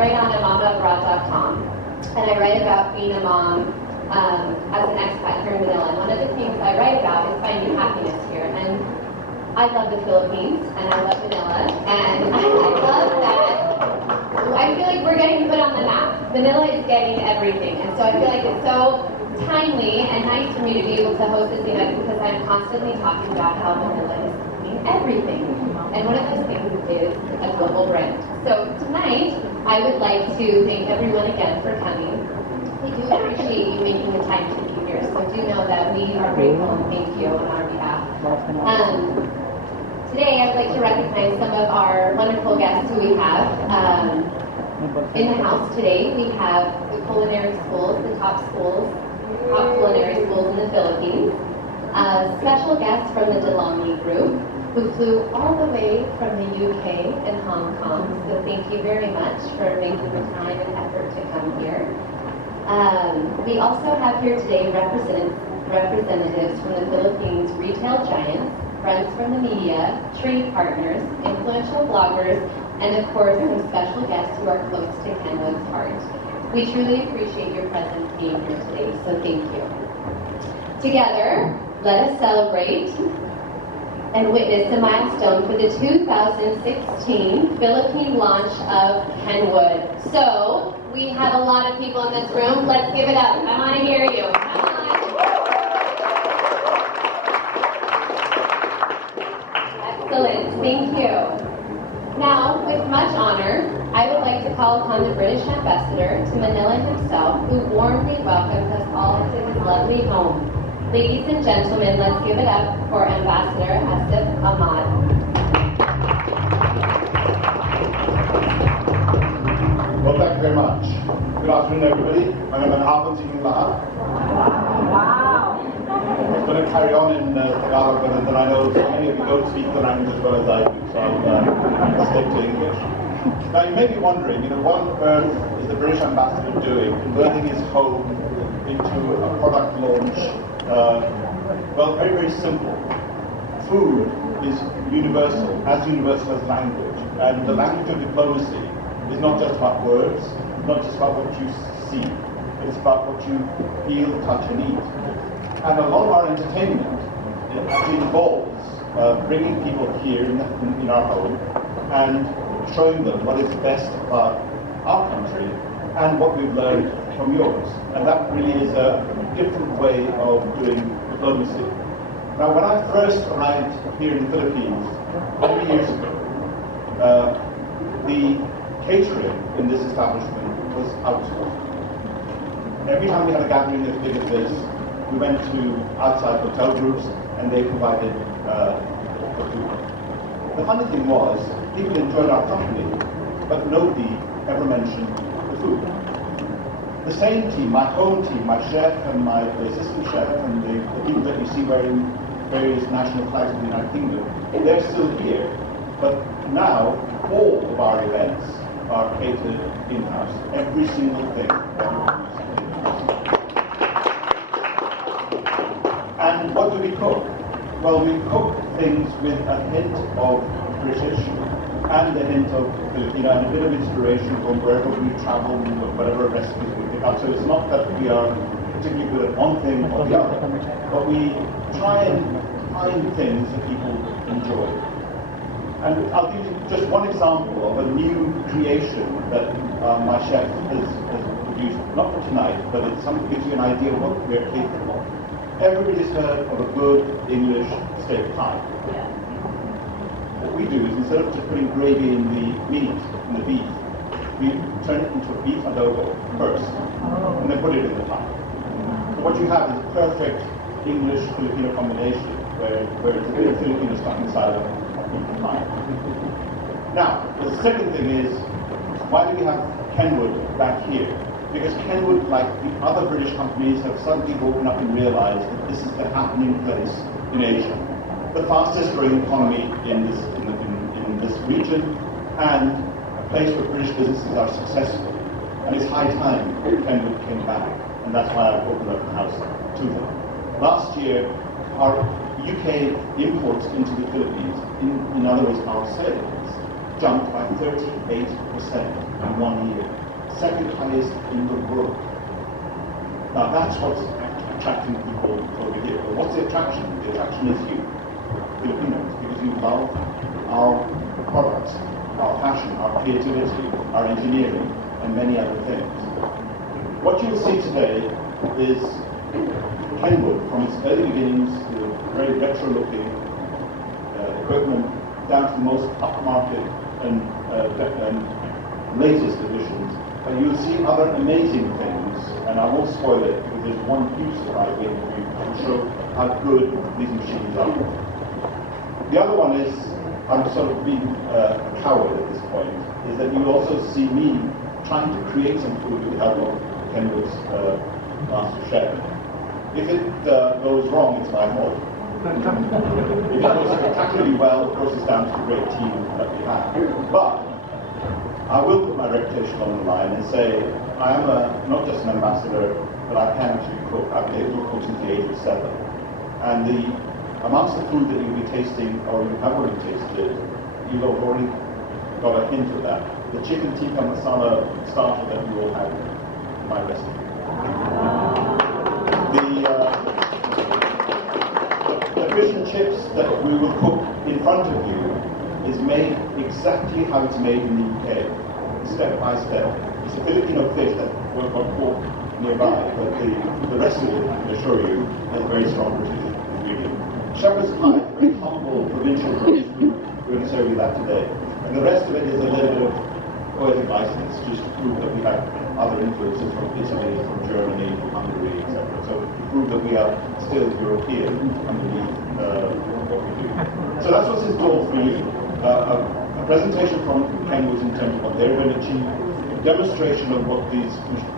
write on amamabroad.com, and I write about being a mom as an expat here in Manila. And one of the things I write about is finding happiness here. And I love the Philippines, and I love Manila, and I love that I feel like we're getting put on the map. Manila is getting everything, and so I feel like it's so timely and nice for me to be able to host this event because I'm constantly talking about how Manila is doing everything. And one of those things is a global brand. So tonight, I would like to thank everyone again for coming. We do appreciate you making the time to be here, so do know that we are grateful and thank you on our behalf. Today, I'd like to recognize some of our wonderful guests who we have in the house today. We have the culinary schools, the top culinary schools in the Philippines. Special guests from the DeLonghi Group, who flew all the way from the UK and Hong Kong. So thank you very much for making the time and effort to come here. We also have here today representatives from the Philippines retail giants, friends from the media, trade partners, influential bloggers, and of course some special guests who are close to Kenwood's heart. We truly appreciate your presence being here today, so thank you. Together, let us celebrate and witness a milestone for the 2016 Philippine launch of Kenwood. So, we have a lot of people in this room. Let's give it up. I want to hear you. Come on. Excellent. Thank you. Now, with much honor, I would like to call upon the British Ambassador to Manila himself, who warmly welcomes us all to his lovely home. Ladies and gentlemen, let's give it up for Ambassador Asif Ahmad. Well, thank you very much. Good afternoon, everybody. Magandang hapon sa inyong lahat. Wow! I'm going to carry on in Tagalog, but then I know so many of you don't speak the language as well as I do, so I'll stick to English. Now, you may be wondering, what on earth is the British Ambassador doing, converting his home into a product launch? Well, very, very simple. Food is universal as language, and the language of diplomacy is not just about words, not just about what you see, it's about what you feel, touch, and eat. And a lot of our entertainment actually involves bringing people here in our home and showing them what is best about our country and what we've learned from yours. And that really is a different way of doing diplomacy. Now, when I first arrived here in the Philippines many years ago, the catering in this establishment was outsourced. Every time we had a gathering as big as this, we went to outside hotel groups and they provided the food. The funny thing was, people enjoyed our company, but nobody ever mentioned the food. The same team, my home team, my chef and the assistant chef and the people that you see wearing various national flags of the United Kingdom, they're still here. But now, all of our events are catered in-house. Every single thing. And what do we cook? Well, we cook things with a hint of British and a hint of Filipino and a bit of inspiration from wherever we travel, whatever recipes we pick up. So it's not that we are particularly good at one thing or the other, but we try and find things that people enjoy. And I'll give you just one example of a new creation that my chef has produced, not for tonight, but it's something that gives you an idea of what we're capable of. Everybody's heard of a good English steak pie. Yeah. What we do is instead of just putting gravy in the meat, in the beef, we turn it into a beef adobo first, and then put it in the pie. So what you have is a perfect English-Filipino combination, where it's a bit of Filipino stuck inside of it. Now, the second thing is, why do we have Kenwood back here? Because Kenwood, like the other British companies, have suddenly woken up and realized that this is the happening place in Asia. The fastest growing economy in this region, and a place where British businesses are successful. And it's high time Kenwood came back, and that's why I've opened up the house to them. Last year, our UK imports into the Philippines, in other words, our sales, jumped by 38% in 1 year. Second highest in the world. Now that's what's attracting people over here. But what's the attraction? The attraction is you, Filipinos, because you love our products, our passion, our creativity, our engineering, and many other things. What you'll see today is kenwood from its early beginnings to very retro-looking equipment down to the most upmarket and latest editions. But you'll see other amazing things, and I won't spoil it because there's one huge slide waiting for you to show how good these machines are. The other one is, I'm sort of being a coward at this point, is that you'll also see me trying to create some food with the help of kenwood's master chef. If it goes wrong, it's my fault. If it goes spectacularly well, of course, it's down to the great team that we have. But I will put my reputation on the line and say I am not just an ambassador, but I can actually cook. I've been able to cook since the age of 7. And amongst the food that you'll be tasting, or you have already tasted, you've already got a hint of that. The chicken tikka masala starter that you will have in my recipe. The fish and chips that we will cook in front of you is made exactly how it's made in the UK, step by step. It's a Filipino fish that we've got caught nearby, but the rest of it, I can assure you, has a very strong British ingredient. Shepherd's pie, very humble provincial British food. We're going to serve you that today. And the rest of it is a little bit of poetic license, just to prove that we have other influences from Italy, from Germany, from Hungary, etc. So to prove that we are still European underneath what we do. So that's what's in store for you. A presentation from kenwood in terms of what they're going to achieve, a demonstration of what these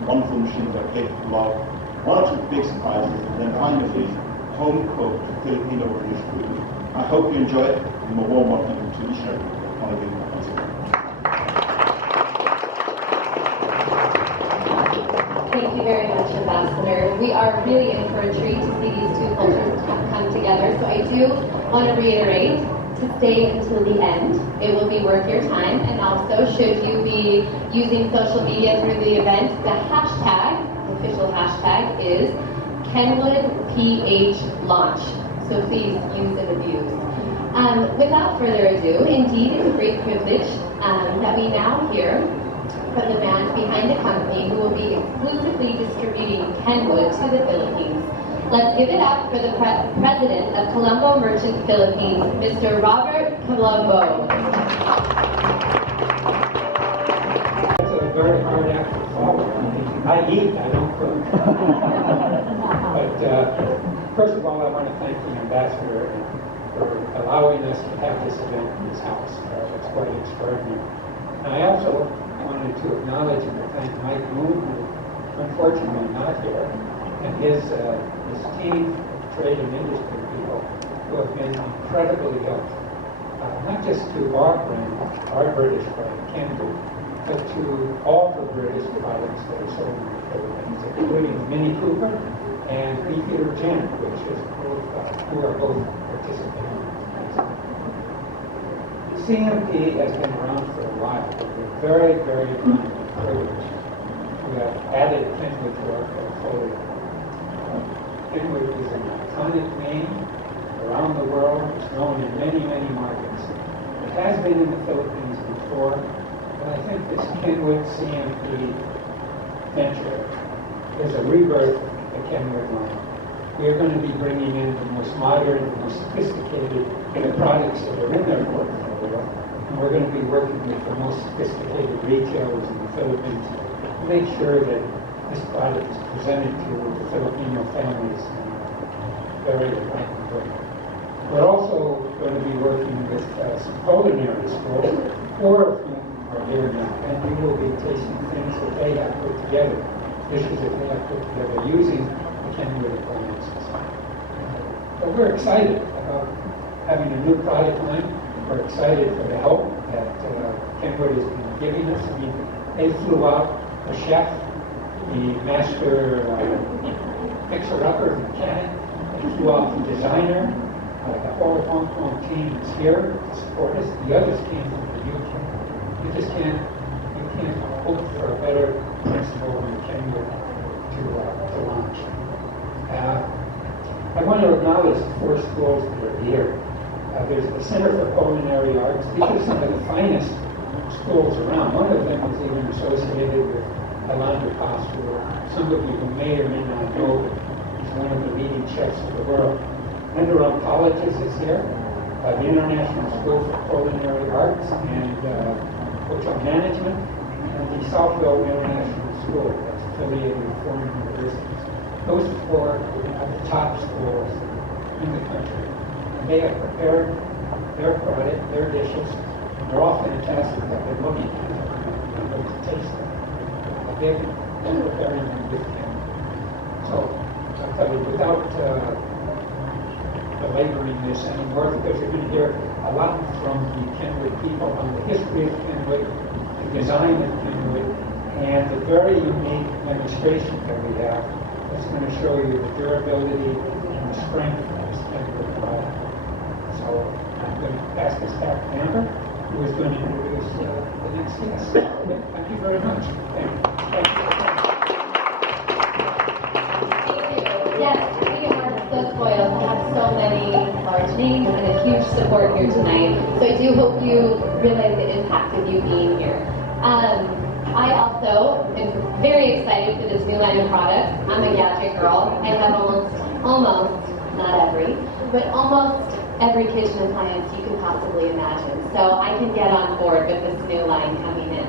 wonderful machines are capable of, one or two big surprises, and then finally, home-cooked Filipino British food. I hope you enjoy it, and a warm welcome to each and every one of you. Thank you very much, Ambassador. We are really in for a treat to see these two cultures come together. So I do want to reiterate to stay until the end. It will be worth your time. And also, should you be using social media through the event, the hashtag, the official hashtag is kenwoodphlaunch. So please use and abuse. Without further ado, indeed, it's a great privilege that we now hear from the man behind the company who will be exclusively distributing kenwood to the Philippines. Let's give it up for the president of Colombo Merchant Philippines, Mr. Robert Colombo. It's a very hard act to follow. I eat, I don't cook. But first of all, I want to thank the ambassador for allowing us to have this event in his house. It's quite extraordinary. And I also wanted to acknowledge and to thank Mike Moon, who unfortunately not here, and his team, trade and industry people, who have been incredibly helpful. Not just to our brand, our British brand, kenwood, but to all the British products that are sold in the Philippines, including Mini Cooper and Beefeater Gin, which is both, who are both participating. CMP has been around for a while, but we're very, very privileged to have added kenwood to our portfolio. Kenwood is an iconic name around the world. It's known in many, many markets. It has been in the Philippines before, but I think this kenwood CMP venture is a rebirth of the kenwood line. We are going to be bringing in the most modern, the most sophisticated products that are in their portfolio, and we're going to be working with the most sophisticated retailers in the Philippines to make sure that this product is presented to the Filipino families in a very important way. We're also going to be working with some culinary schools, 4 of whom are here now, and we will be tasting things that they have put together, dishes that they have put together using the kenwood appliances. But we're excited about having a new product line. We're excited for the help that kenwood has been giving us. I mean, they flew out a chef, the master fixer-upper mechanic, they flew out the designer, the whole Hong Kong team is here to support us. The others came from the UK. just can't, you can't hope for a better principal than Kenwood to launch. I want to acknowledge the 4 schools that are here. There's the Center for Culinary Arts. These are some of the finest schools around. One of them is even associated with Alain Ducasse, who some of you may or may not know, is one of the leading chefs of the world. Politics is here, the International School for Culinary Arts and Hotel Management, and the Southfield International School that's affiliated with foreign universities. Those 4 are the top schools in the country. And they have prepared their product, their dishes. They're all fantastic. I've been looking at them. I'm going to taste them. They've been preparing them with them. So, I'll tell you, without belaboring this anymore, because you're going to hear a lot from the Kenwood people on the history of Kenwood, the design of Kenwood, and the very unique demonstration that we have that's going to show you the durability and the strength of this Kenwood product. So I'm going to pass this back to Amber, who is going to introduce the next guest. Thank you very much. Thank you. Yes, we are so spoiled to have so many large names and a huge support here tonight. So I do hope you realize the impact of you being here. I also am very excited for this new line of products. I'm a gadget girl. I have almost, not every, but almost every kitchen appliance you could possibly imagine. So I can get on board with this new line coming in.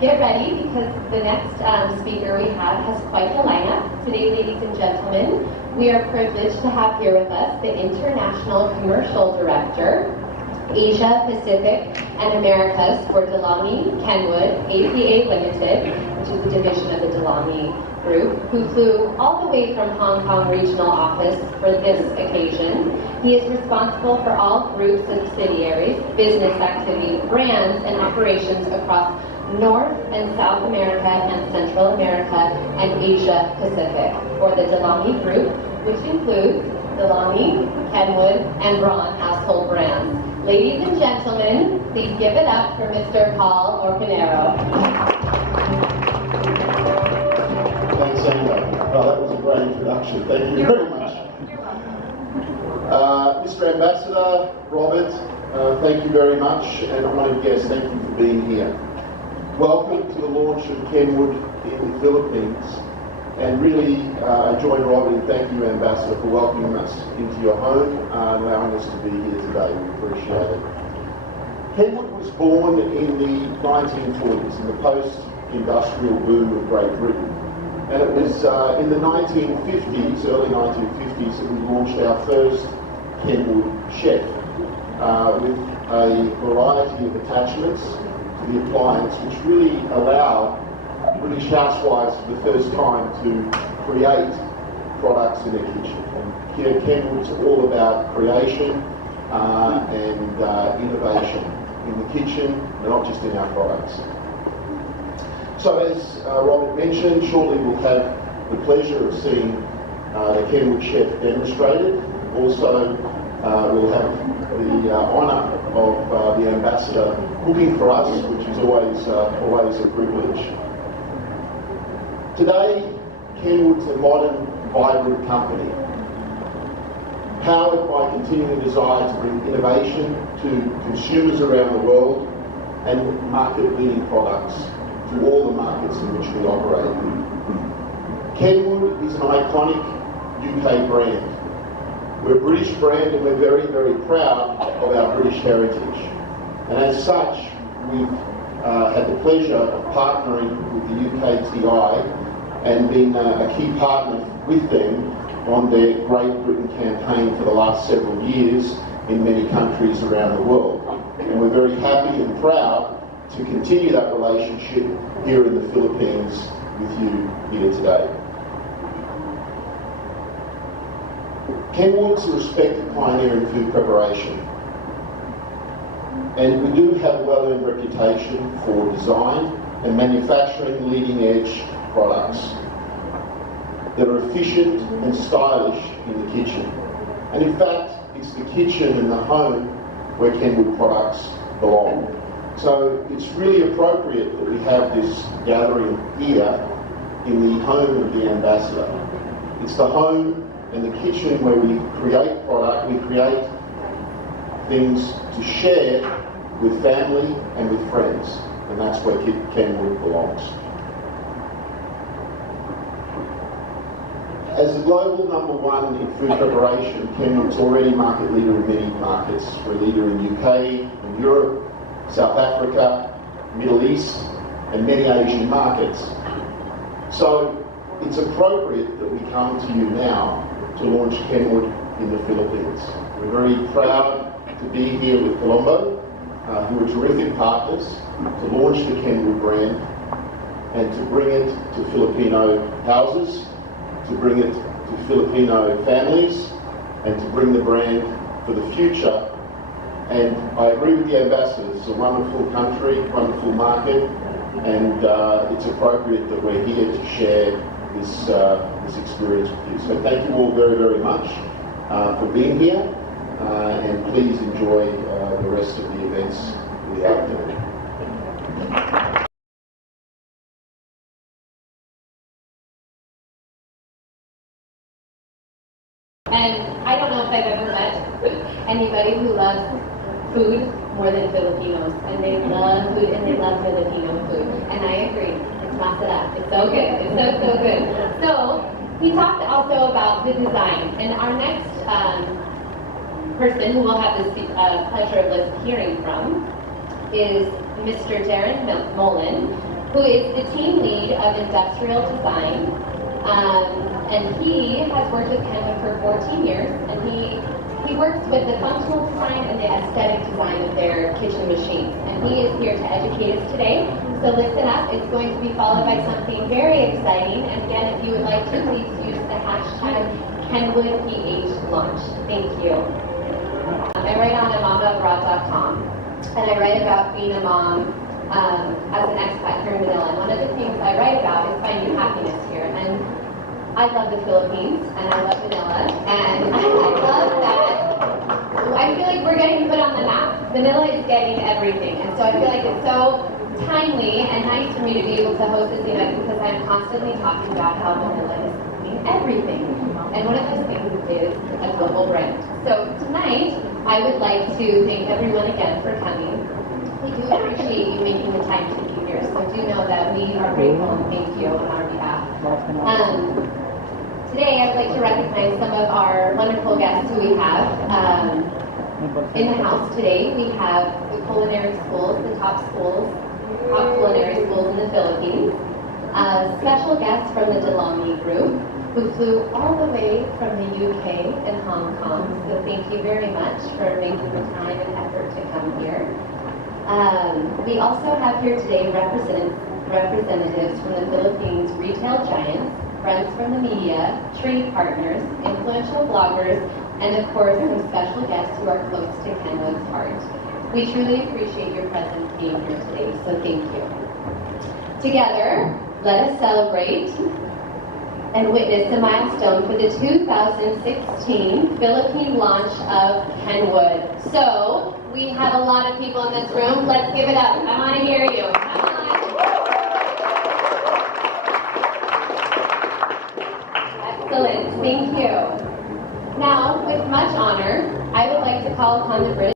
Get ready, because the next speaker we have has quite the lineup. Today, ladies and gentlemen, we are privileged to have here with us the International Commercial Director, Asia, Pacific, and Americas for DeLonghi Kenwood APA Limited, which is a division of the DeLonghi Group, who flew all the way from Hong Kong Regional Office for this occasion. He is responsible for all group subsidiaries, business activity, brands, and operations across North and South America and Central America and Asia Pacific for the DeLonghi Group, which includes DeLonghi, Kenwood, and Braun household brands. Ladies and gentlemen, please give it up for Mr. Paul Orcanero. Thanks, Amber. Well, that was a great introduction. Thank you very much. Mr. Ambassador, Robert, thank you very much, and honoured guests, thank you for being here. Welcome to the launch of Kenwood in the Philippines, and really I join Robert in thanking you, Ambassador, for welcoming us into your home and allowing us to be here today. We appreciate it. Kenwood was born in the 1940s, in the post-industrial boom of Great Britain. And it was in the 1950s, early 1950s, that we launched our first Kenwood chef with a variety of attachments to the appliance, which really allowed British housewives for the first time to create products in their kitchen. And here Kenwood's all about creation and innovation in the kitchen, and not just in our products. So as Robert mentioned, shortly we'll have the pleasure of seeing the Kenwood chef demonstrated. Also, we'll have the honour of the ambassador cooking for us, which is always a privilege. Today, Kenwood's a modern, vibrant company, powered by continuing desire to bring innovation to consumers around the world and market-leading products to all the markets in which we operate. Kenwood is an iconic UK brand. We're a British brand, and we're very, very proud of our British heritage. And as such, we've had the pleasure of partnering with the UKTI and been a key partner with them on their Great Britain campaign for the last several years in many countries around the world. And we're very happy and proud to continue that relationship here in the Philippines with you here today. Kenwood's a respected pioneer in food preparation, and we do have a well-earned reputation for design and manufacturing leading-edge products that are efficient and stylish in the kitchen. And in fact, it's the kitchen and the home where Kenwood products belong. So it's really appropriate that we have this gathering here in the home of the ambassador. It's the home and the kitchen where we create product, we create things to share with family and with friends, and that's where Kenwood belongs. As the global #1 in food preparation, Kenwood's already market leader in many markets. We're a leader in UK, in Europe, South Africa, Middle East, and many Asian markets. So it's appropriate that we come to you now to launch Kenwood in the Philippines. We're very proud to be here with Colombo, who are terrific partners, to launch the Kenwood brand and to bring it to Filipino houses, to bring it to Filipino families, and to bring the brand for the future. And I agree with the ambassador, it's a wonderful country, wonderful market, and it's appropriate that we're here to share this experience with you. So thank you all very, very much for being here, and please enjoy the rest of the events we have today. And I don't know if I've ever met anybody who loves food more than Filipinos. And they love food and they love Filipino food. And I agree. It's masarap. It's so good. It's so, so good. So he talked also about the design. And our next person who we'll have the pleasure of hearing from is Mr. Darren Mullen, who is the team lead of industrial design. And he has worked with Kenwood for 14 years, and he works with the functional design and the aesthetic design of their kitchen machines. And he is here to educate us today. So listen up, it's going to be followed by something very exciting. And again, if you would like to, please use the hashtag KenwoodPHLaunch. Thank you. I write on amamabroad.com, and I write about being a mom as an expat here in Manila. And one of the things I write about is finding happiness here. And I love the Philippines, and I love Manila, and I love that. I feel like we're getting put on the map. Manila is getting everything, and so I feel like it's so timely and nice for me to be able to host this event because I'm constantly talking about how Manila is doing everything. And one of those things is a global brand. So tonight, I would like to thank everyone again for coming. We do appreciate you making the time to be here, so do know that we are grateful and thank you on our behalf. Today, I would like to recognize some of our wonderful guests who we have in the house today. We have the culinary schools, the top culinary schools in the Philippines. Special guests from the DeLonghi Group, who flew all the way from the UK and Hong Kong. So thank you very much for making the time and effort to come here. We also have here today representatives from the Philippines retail giants, friends from the media, trade partners, influential bloggers, and of course some special guests who are close to Kenwood's heart. We truly appreciate your presence being here today, so thank you. Together, let us celebrate and witness the milestone for the 2016 Philippine launch of Kenwood. So, we have a lot of people in this room. Let's give it up. I want to hear you. Come on. Excellent. Thank you. Now, with much honor, I would like to call upon the British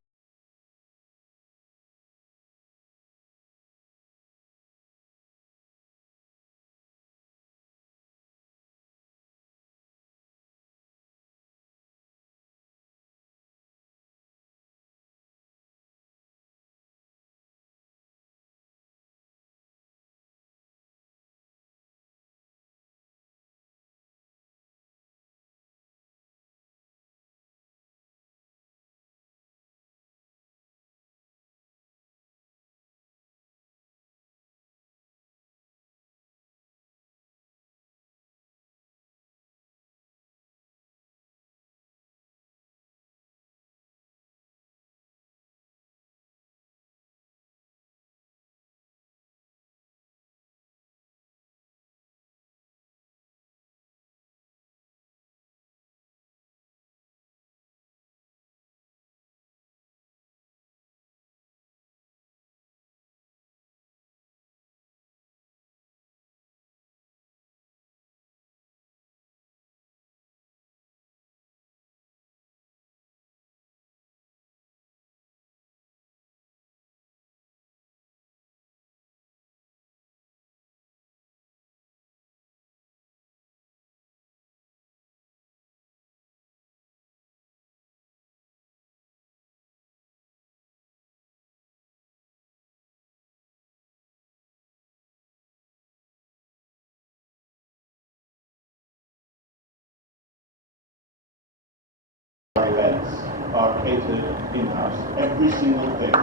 are catered in-house. Every single thing.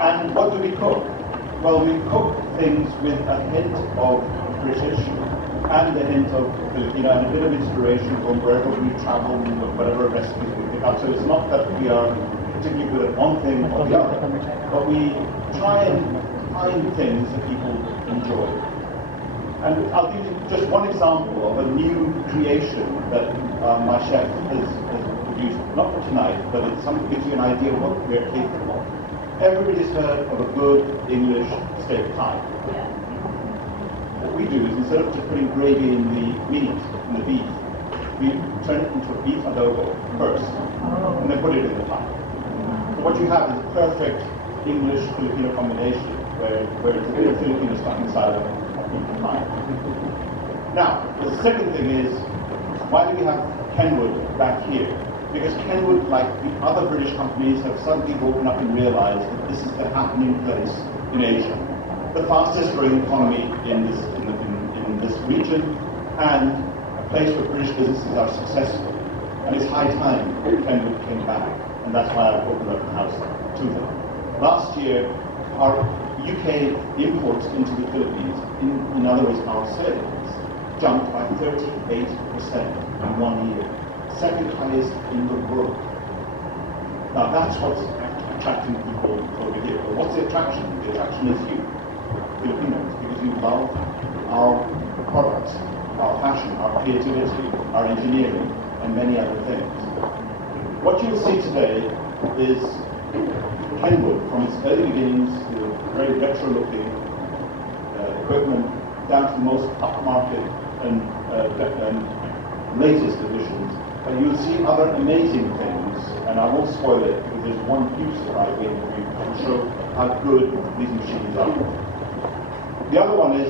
And what do we cook? Well, we cook things with a hint of British and a hint of Filipino and a bit of inspiration from wherever we travel, whatever recipes we pick up. So it's not that we are particularly good at one thing or the other, but we try and find things that people enjoy. And I'll give you just one example of a new creation that my chef has produced, not for tonight, but it's something that gives you an idea of what we're capable of. Everybody's heard of a good English steak pie. What we do is, instead of just putting gravy in the meat, in the beef, we turn it into a beef adobo first, and then put it in the pie. So what you have is a perfect English-Filipino combination, where it's a bit of Filipino stuff inside of a pie. Now, the second thing is, why do we have Kenwood back here? Because Kenwood, like the other British companies, have suddenly woken up and realized that this is the happening place in Asia. The fastest growing economy in this region, and a place where British businesses are successful. And it's high time Kenwood came back, and that's why I've opened up the house to them. Last year, our UK imports into the Philippines, in other words, our sales, jumped by 38% in 1 year. Second highest in the world. Now that's what's attracting people over here. But what's the attraction? The attraction is you, Filipinos, because you love our products, our fashion, our creativity, our engineering, and many other things. What you'll see today is Kenwood, from its early beginnings to very retro-looking equipment, down to the most upmarket and latest editions. And you'll see other amazing things, and I won't spoil it because there's one huge slide waiting for you to show how good these machines are. The other one is,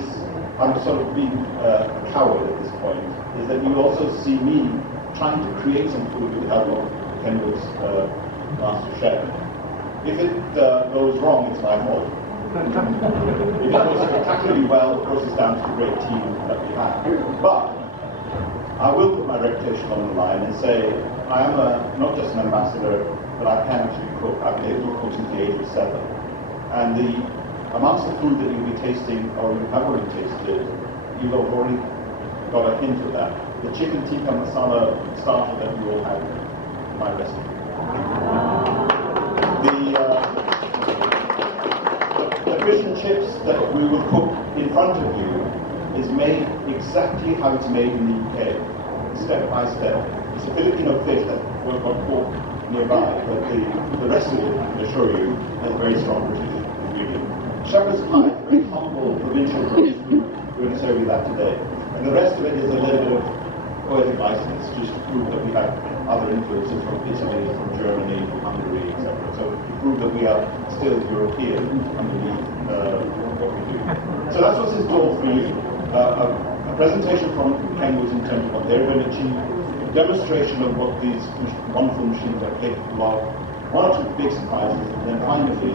I'm sort of being a coward at this point, is that you also see me trying to create some food with the help of Kenwood's master chef. If it goes wrong, it's my fault. If it goes spectacularly well, of course it's down to the great team that we have. But I will put my reputation on the line and say I am not just an ambassador, but I can actually cook. I've been able to cook since the age of 7. And the amounts of food that you'll be tasting, or you have already tasted, you've already got a hint of that. The chicken tikka masala starter that you all have in my recipe. The fish and chips that we will cook in front of you is made exactly how it's made in the UK, step by step. It's a Filipino fish that we've got caught nearby, but the rest of it, I can assure you, has a very strong British ingredient. Shepherd's pie, very humble, provincial British food. We're going to serve you that today. And the rest of it is a little bit of poetic license, just to prove that we have other influences from Italy, from Germany, from Hungary, etc. So to prove that we are still European underneath what we do. So that's what's in store for you. A presentation from Kenwood in terms of what they're going to achieve, a demonstration of what these wonderful machines are capable of, one or two big surprises, and then finally,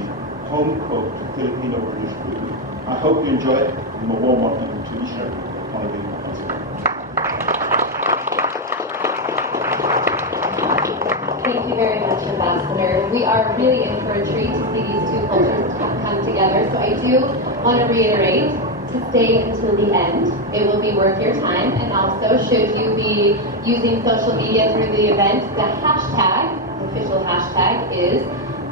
home-cooked Filipino British food. I hope you enjoy it, and a warm welcome to each and every one of you once again. Thank you very much, Ambassador. We are really in for a treat to see these two cultures come together, so I do want to reiterate to stay until the end. It will be worth your time, and also should you be using social media through the event, the hashtag, the official hashtag is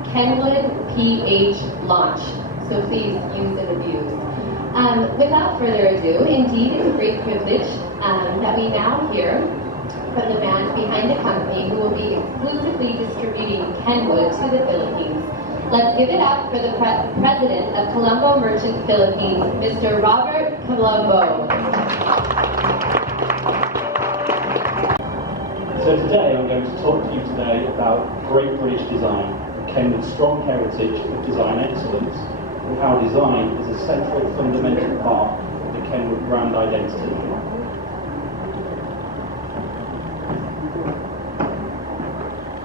KenwoodPH so please use and abuse. Without further ado, indeed it's a great privilege that we now hear from the man behind the company who will be exclusively distributing Kenwood to the Philippines. Let's give it up for the president of Colombo Merchant Philippines, Mr. Robert Colombo. So today I'm going to talk to you today about great British design, Kenwood's strong heritage of design excellence, and how design is a central fundamental part of the Kenwood brand identity.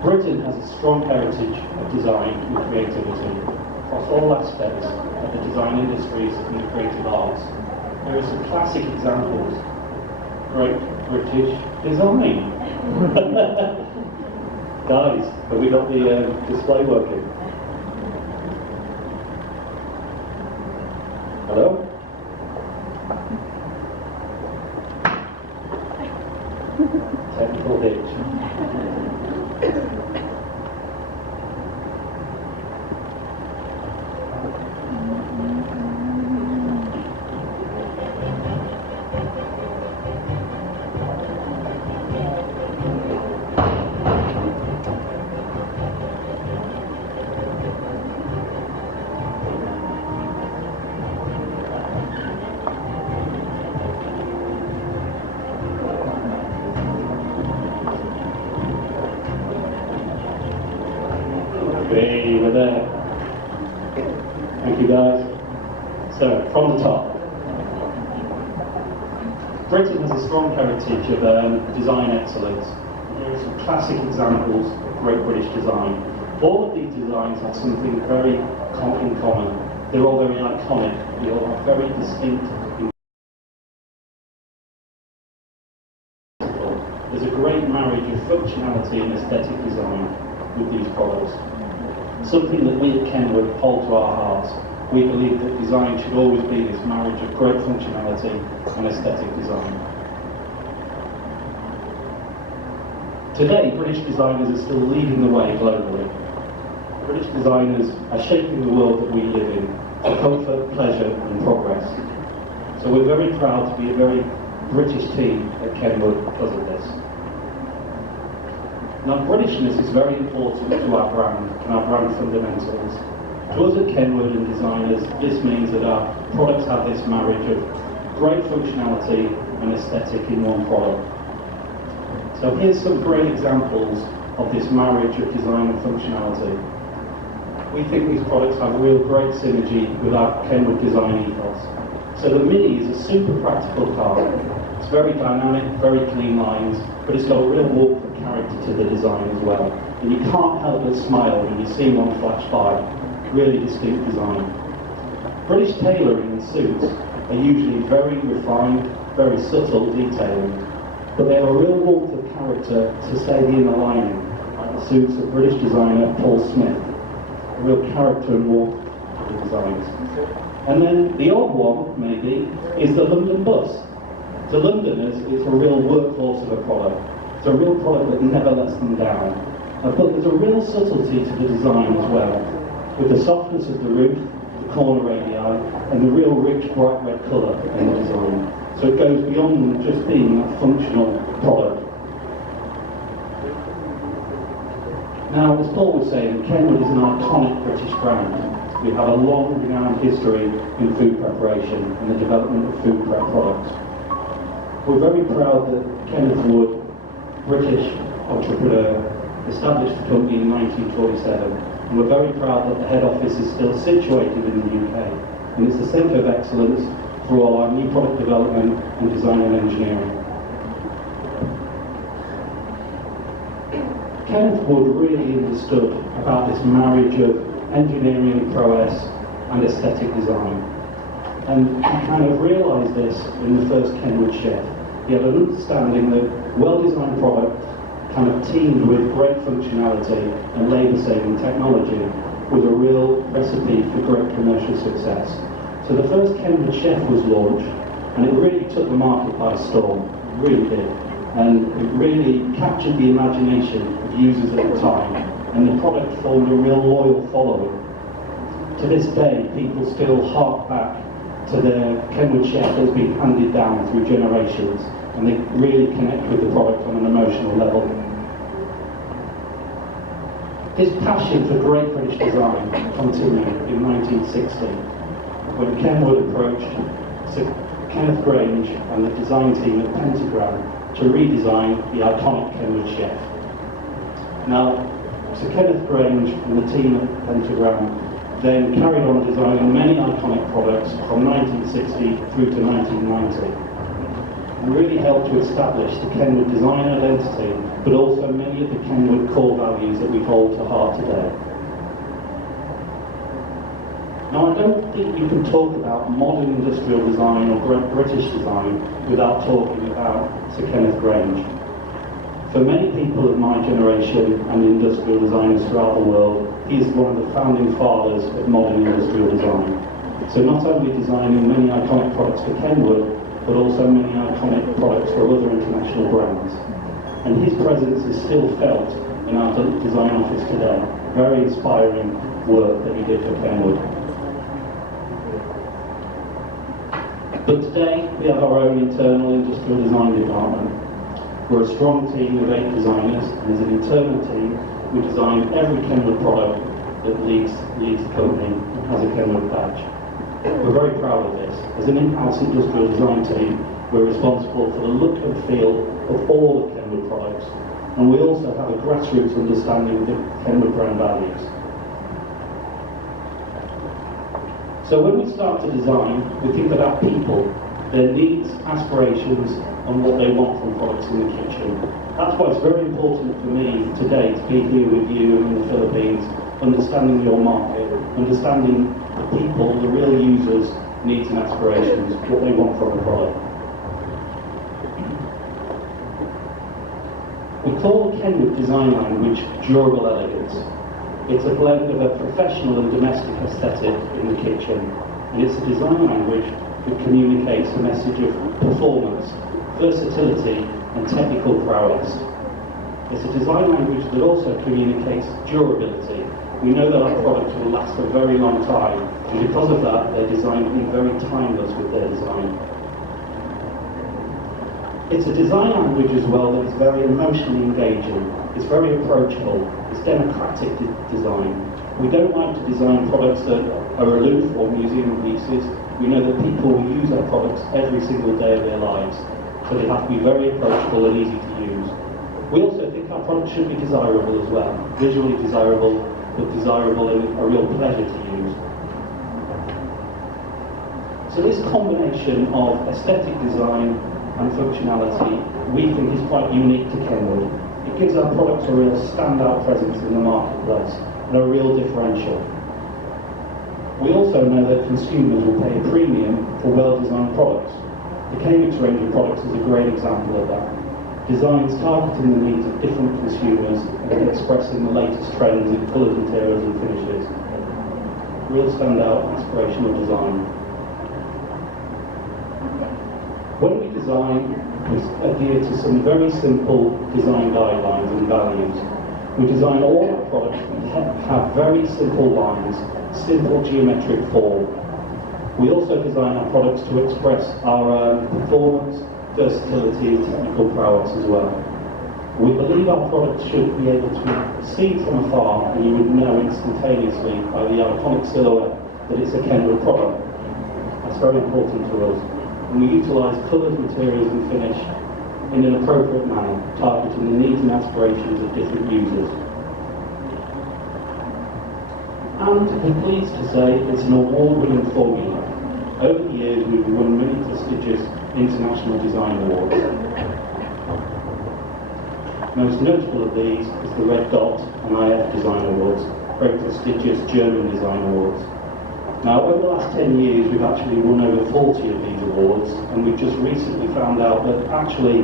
Britain has a strong heritage of design and creativity across all aspects of the design industries and the creative arts. There are some classic examples of great British design. Guys, have we got the display working? Hello? Technical hitch. Hey, we're there. Thank you, guys. So, from the top. Britain has a strong heritage of design excellence. Here are some classic examples of great British design. All of these designs have something very in common. They're all very iconic. They all have very distinct. There's a great marriage of functionality and aesthetic design with these products. Something that we at Kenwood hold to our hearts. We believe that design should always be this marriage of great functionality and aesthetic design. Today, British designers are still leading the way globally. British designers are shaping the world that we live in for comfort, pleasure and progress. So we're very proud to be a very British team at Kenwood because of this. Now, Britishness is very important to our brand and our brand fundamentals. To us at Kenwood and designers, this means that our products have this marriage of great functionality and aesthetic in one product. So here's some great examples of this marriage of design and functionality. We think these products have real great synergy with our Kenwood design ethos. So the Mini is a super practical car. It's very dynamic, very clean lines, but it's got a real warmth of character to the design as well. And you can't help but smile when you see one flash by. Really distinct design. British tailoring in suits are usually very refined, very subtle detailing, but they have a real warmth of character to say the inner lining, like the suits of British designer Paul Smith. A real character and warmth to the designs. And then the odd one, maybe, is the London bus. To Londoners, it's a real workhorse of a product. It's a real product that never lets them down. But there's a real subtlety to the design as well, with the softness of the roof, the corner radii, and the real rich bright red colour in the design. So it goes beyond just being a functional product. Now, as Paul was saying, Kenwood is an iconic British brand. We have a long, renowned history in food preparation and the development of food prep products. We're very proud that Kenneth Wood, British entrepreneur, established the company in 1947, and we're very proud that the head office is still situated in the UK, and it's the centre of excellence for all our new product development and design and engineering. Kenneth Wood really understood about this marriage of engineering prowess and aesthetic design. And he kind of realised this in the first Kenwood chef. He had an understanding that well-designed product kind of teamed with great functionality and labour-saving technology was a real recipe for great commercial success. So the first Kenwood chef was launched, and it really took the market by storm. It really did. And it really captured the imagination of users at the time, and the product formed a real loyal following. To this day, people still hark back to their Kenwood chef that's been handed down through generations, and they really connect with the product on an emotional level. His passion for great British design continued in 1960, when Kenwood approached Sir Kenneth Grange and the design team at Pentagram to redesign the iconic Kenwood chef. Now, Sir Kenneth Grange and the team at Pentagram then carried on designing many iconic products from 1960 through to 1990, and really helped to establish the Kenwood design identity, but also many of the Kenwood core values that we hold to heart today. Now, I don't think you can talk about modern industrial design or British design without talking about Sir Kenneth Grange. For many people of my generation and industrial designers throughout the world, he is one of the founding fathers of modern industrial design. So not only designing many iconic products for Kenwood, but also many iconic products for other international brands. And his presence is still felt in our design office today. Very inspiring work that he did for Kenwood. But today, we have our own internal industrial design department. We're a strong team of 8 designers, and as an internal team, we design every Kenwood product that leads the company and has a Kenwood badge. We're very proud of this. As an in-house industrial design team, we're responsible for the look and feel of all of Kenwood products, and we also have a grassroots understanding of the Kenwood brand values. So when we start to design, we think about people, their needs, aspirations, and what they want from products in the kitchen. That's why it's very important for me today to be here with you in the Philippines, understanding your market, understanding the people, the real users' needs and aspirations, what they want from a product. We call the Kenwood design language durable elegance. It's a blend of a professional and domestic aesthetic in the kitchen, and it's a design language that communicates a message of performance, versatility, and technical prowess. It's a design language that also communicates durability. We know that our products will last a very long time, and because of that, they're designed to be very timeless with their design. It's a design language as well that is very emotionally engaging. It's very approachable. It's democratic design. We don't like to design products that are aloof or museum pieces. We know that people will use our products every single day of their lives, so they have to be very approachable and easy to use. We also think our products should be desirable as well, visually desirable, but desirable and a real pleasure to use. So this combination of aesthetic design and functionality we think is quite unique to Kenwood. It gives our products a real standout presence in the marketplace and a real differential. We also know that consumers will pay a premium for well-designed products. The Kenwood range of products is a great example of that. Designs targeting the needs of different consumers and expressing the latest trends in colours, materials and finishes. Real standout aspirational design. When we design, we adhere to some very simple design guidelines and values. We design all our products that have very simple lines, simple geometric form. We also design our products to express our performance, versatility and technical prowess as well. We believe our products should be able to be seen from afar and you would know instantaneously by the iconic silhouette that it's a Kenwood product. That's very important to us. And we utilise colours, materials and finish in an appropriate manner, targeting the needs and aspirations of different users. And we're pleased to say it's an award-winning formula. Over the years we've won many prestigious international design awards. Most notable of these is the Red Dot and IF Design Awards, very prestigious German design awards. Now, over the last 10 years, we've actually won over 40 of these awards, and we've just recently found out that actually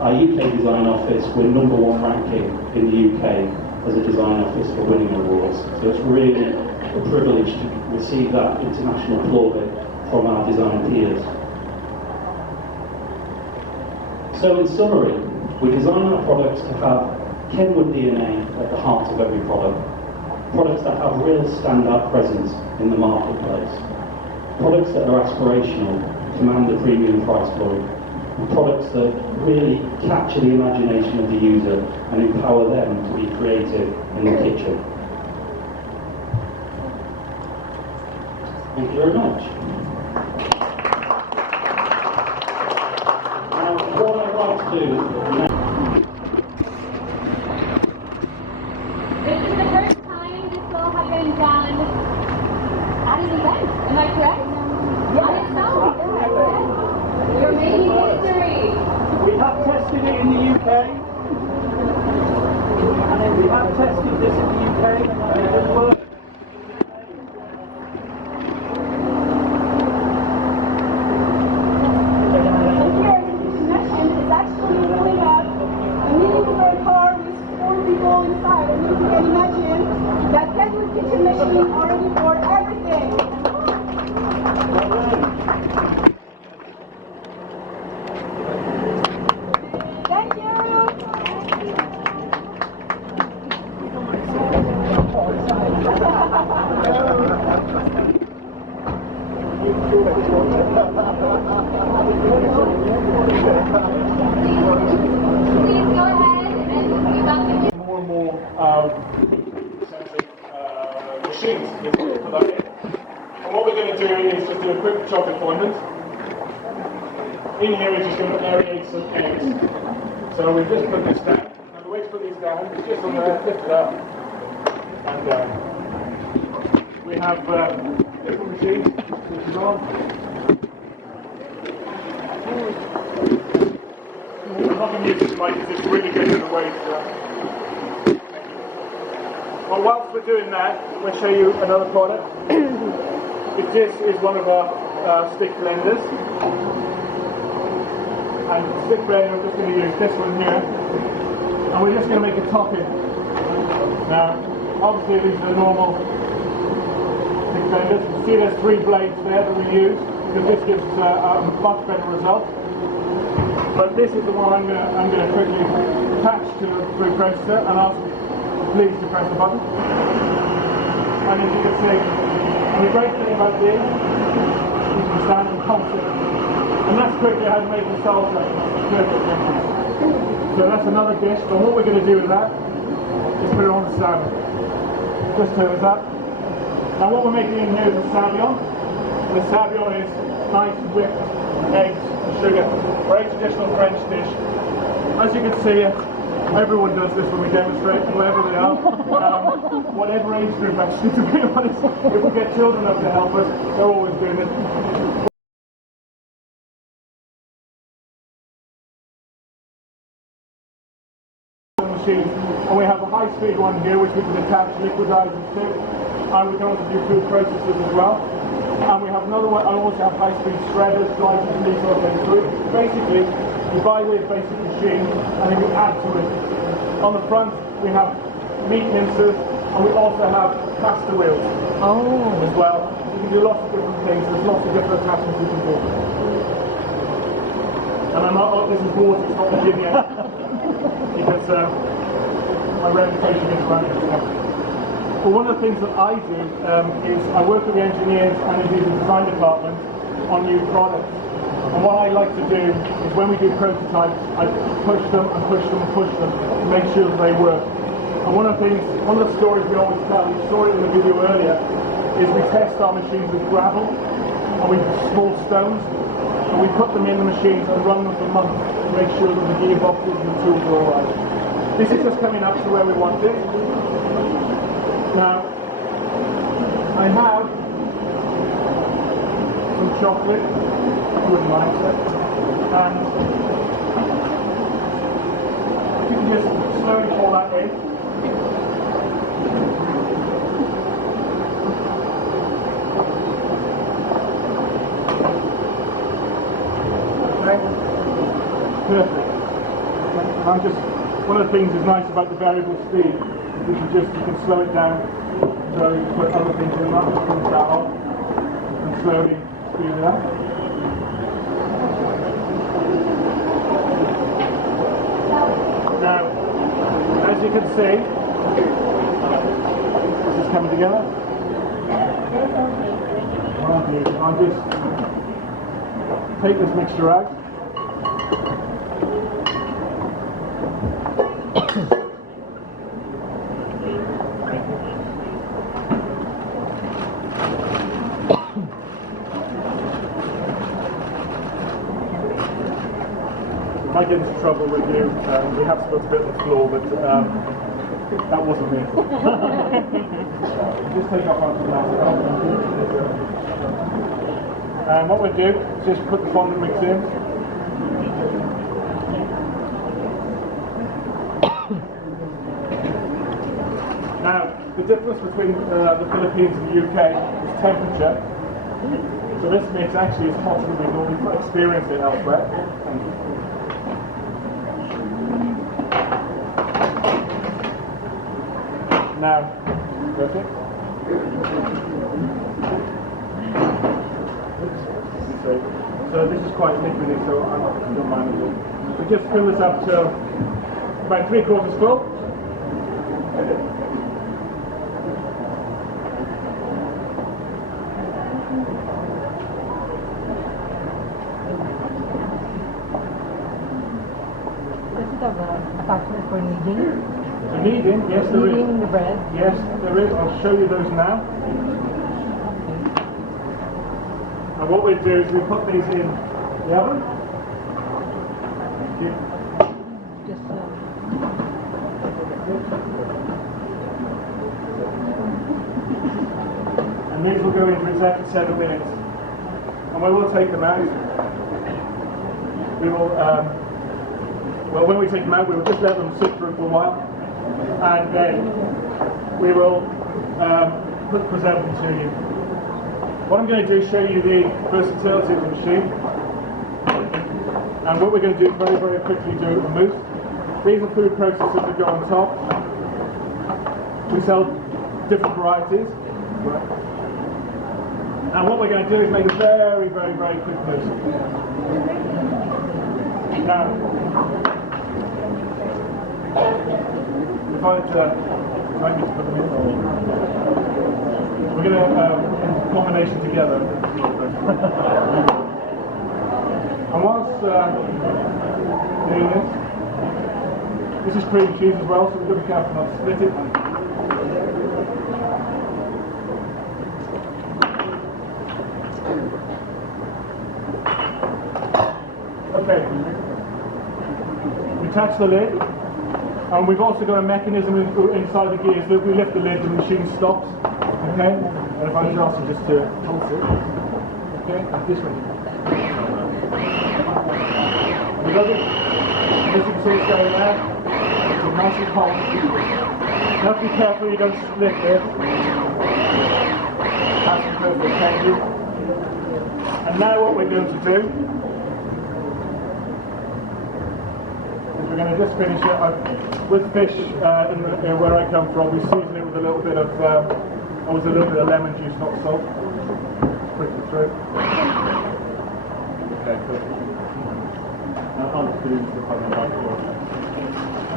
our UK design office, we're #1 ranking in the UK as a design office for winning awards. So it's really a privilege to receive that international plaudit from our design peers. So in summary, we design our products to have Kenwood DNA at the heart of every product. Products that have real standout presence in the marketplace. Products that are aspirational, command a premium price point. And products that really capture the imagination of the user and empower them to be creative in the kitchen. Thank you very much. Now, what I'd like to do This is the first time this will have been done at an event. Am I correct? Yes. You're making history. We have tested it in the UK. We have tested this in the UK and it does work. Please go ahead and we welcome you. More and more centric machines for that. And what we're going to do is just do a quick chocolate fondant. In here we're just going to aerate some eggs. So we've just put this down. Now the way to put these down is just on there, lift it up, and down. We have different machines, which is on. I'm not going to use this mic because it's really getting in the way. Well, whilst we're doing that, we'll show you another product. This is one of our stick blenders. And stick blender, I'm just going to use this one here. And we're just going to make a topping. Now, obviously these are the normal stick blenders. You see there's 3 blades there that we use, because this gives a much better result. But this is the one I'm going to quickly attach to the food processor and ask please to press the button. And as you can see, the great thing about this, you can stand and pulse it. And that's quickly how to make the salsa. So that's another dish, but what we're going to do with that is put it on the salad. Just turn it up. Now what we're making in here is a savion. The savion is nice whipped eggs and sugar. Very traditional French dish. As you can see, everyone does this when we demonstrate, wherever they are. Whatever age group, actually, to be honest. If we get children up to help us, they're always doing it. Machine. And we have a high-speed one here, which we can attach liquidizers to. And we can also do food processors as well. And we have another one, and also have high-speed shredders, slicers, and these sort of things. So basically, you buy this basic machine, and then you add to it. On the front, we have meat pincers, and we also have pasta wheels as well. You can do lots of different things. There's lots of different attachments you can do. And I'm not, this is water, it's not the gym yet. Because my reputation is running it. But one of the things that I do is I work with the engineers and indeed the design department on new products. And what I like to do is when we do prototypes, I push them and push them and push them to make sure that they work. And one of the stories we always tell, you saw it in the video earlier, is we test our machines with gravel and with small stones, and we put them in the machines and run them for months to make sure that the gearboxes and the tools are all right. This is just coming up to where we want it. Now, I have some chocolate, I wouldn't mind it, and you can just slowly pour that in. Okay, perfect. I'm just, one of the things that's nice about the variable speed. You can slow it down, so you put other things in that, just comes that off, and slowly speed it up. Now, as you can see, this is coming together. I'll just take this mixture out. I might get into trouble with you. We have spilled a bit on the floor, but that wasn't me. Just take off onto the plastic. And what we'll do is just put the fondant mix in. Now, the difference between the Philippines and the UK is temperature. So this mix actually is hotter than we normally experience it elsewhere. Now, perfect. So this is quite liquidy, so I don't mind it. We just fill this up to about 3/4 full. of an attachment for kneading? For kneading, yes there is. Kneading the bread? Yes, there is. I'll show you those now. And what we do is we put these in the oven. Just And these will go into exactly 7 minutes. And when we'll take them out, we will, well, when we take them out, we will just let them sit for a while, and then we will present them to you. What I'm going to do is show you the versatility of the machine, and what we're going to do very, very quickly do a mousse. These are food processors that go on top. We sell different varieties. And what we're going to do is make a very, very, very quick mousse. Now, if I need to put them in, we're going to combination together. And whilst doing this is cream cheese as well, so we've got to be careful not to split it. Okay, we attach the lid, and we've also got a mechanism inside the gears that if we lift the lid, the machine stops. Okay, and if I just ask you just to pulse it, okay, like this one. You got it? As you can see, it's going there. It's nice and hot. Now be careful you don't split this. That's the perfect change. And now what we're going to do we're going to just finish it with fish where I come from. We season it with a little bit of lemon juice, not salt. Sprinkle through. Okay, good.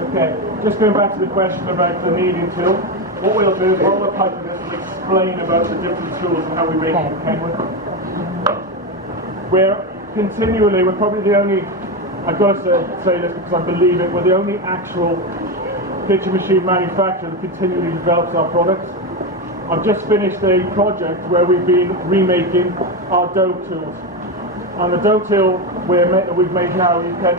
Okay, just going back to the question about the kneading tool. What we'll do is while we're piping this is explain about the different tools and how we make it in Kenwood. We're probably the only, I've got to say this because I believe it, we're the only actual pitcher machine manufacturer that continually develops our products. I've just finished a project where we've been remaking our dough tools. And the dough tool we've made now, you can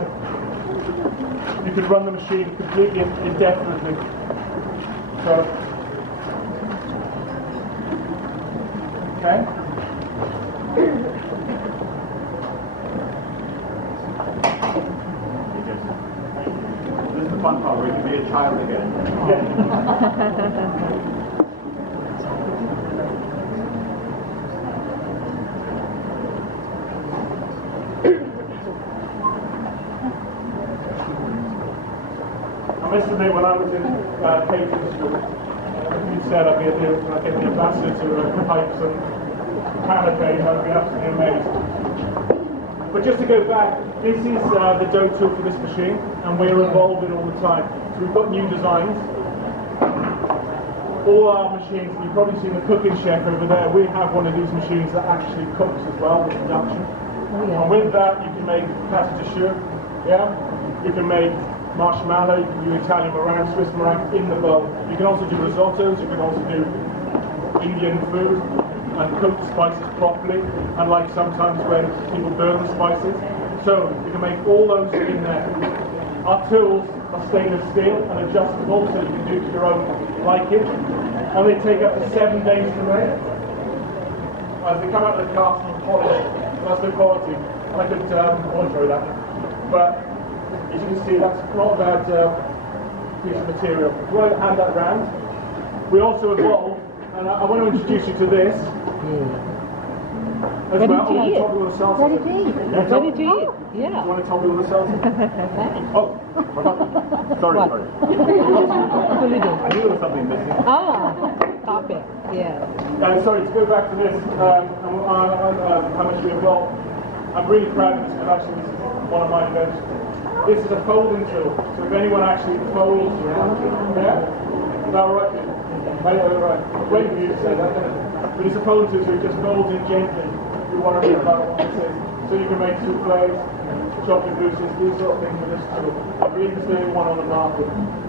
run the machine completely indefinitely. So, okay. This is the fun part where you can be a child again. Yeah. I must admit, when I was in catering school, you said I'd be the ambassador to pipes and canapes, I'd be absolutely amazed. But just to go back, this is the dough tool for this machine, and we're evolving all the time. So we've got new designs. All our machines, you've probably seen the cooking chef over there, we have one of these machines that actually cooks as well with induction. Oh, yeah. And with that, you can make pâte de choux, yeah? You can make marshmallow, you can do Italian meringue, Swiss meringue in the bowl. You can also do risottos, you can also do Indian food and cook the spices properly, unlike sometimes when people burn the spices. So you can make all those in there. Our tools are stainless steel and adjustable, so you can do to your own liking. And they take up to 7 days to make. As they come out of the cast and polished, that's the quality. And I could show that. But as you can see, that's not a bad piece of material. If you want to hand that round, we also evolved, and I want to introduce you to this. As Ready well. to eat. Ready to eat. Ready to eat. Yeah. You want to tell me all the salsa? Oh, sorry. What? What will you do? I knew there was something missing. Ah, top it. Yeah. Sorry, to go back to this, how much we evolved. I'm really proud of this because actually this is one of my inventions. This is a folding tool, so if anyone actually folds around, yeah? Is that alright? Right. Wait for you to say that, isn't it? But it's a folding tool, so it just folds in gently. You want to know about what this is. So you can make soufflés, chocolate mousses, these sort of things with this tool. interested in one on the market.